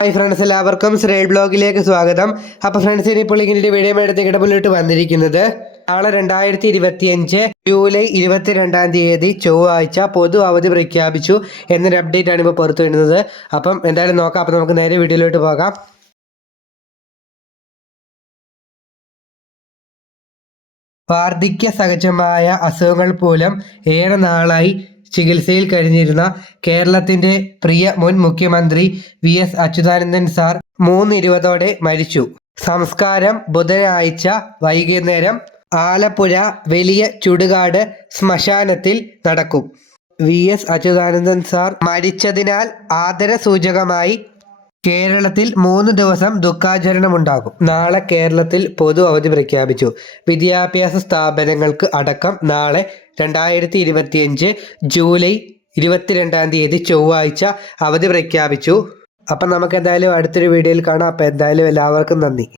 Hi friends, എല്ലാവർക്കും ശ്രേഡ് ബ്ലോഗിലേക്ക് സ്വാഗതം. അപ്പോൾ ഫ്രണ്ട്സ്, ഇനിയിപ്പോൾ ഇങ്ങനെ വീഡിയോ എടുത്ത് മുന്നിട്ട് വന്നിരിക്കുന്നത് നാളെ 2025 ജൂലൈ 22 ചൊവ്വാഴ്ച പൊതു അവധി പ്രഖ്യാപിച്ചു എന്നൊരു അപ്ഡേറ്റ് ആണ് ഇപ്പോൾ പുറത്തു വരുന്നത്. അപ്പം എന്തായാലും നോക്കാം. അപ്പം നമുക്ക് നേരെ വീഡിയോയിലോട്ട് പോകാം. വാർദ്ധക്യ സഹജമായ അസുഖങ്ങൾ മൂലം ഏറെ നാളായി ചികിത്സയിൽ കഴിഞ്ഞിരുന്ന കേരളത്തിന്റെ പ്രിയ മുൻ മുഖ്യമന്ത്രി VS അച്യുതാനന്ദൻ സാർ 3:20 മരിച്ചു. സംസ്കാരം ബുധനാഴ്ച വൈകുന്നേരം ആലപ്പുഴ വലിയ ചുടുകാട് ശ്മശാനത്തിൽ നടക്കും. VS അച്യുതാനന്ദൻ സാർ മരിച്ചതിനാൽ ആദരസൂചകമായി കേരളത്തിൽ 3 ദിവസം ദുഃഖാചരണമുണ്ടാകും. നാളെ കേരളത്തിൽ പൊതു അവധി പ്രഖ്യാപിച്ചു. വിദ്യാഭ്യാസ സ്ഥാപനങ്ങൾക്ക് അടക്കം നാളെ 2025 ജൂലൈ 22 ചൊവ്വാഴ്ച അവധി പ്രഖ്യാപിച്ചു. അപ്പം നമുക്ക് എന്തായാലും അടുത്തൊരു വീഡിയോയിൽ കാണാം. അപ്പം എന്തായാലും എല്ലാവർക്കും നന്ദി.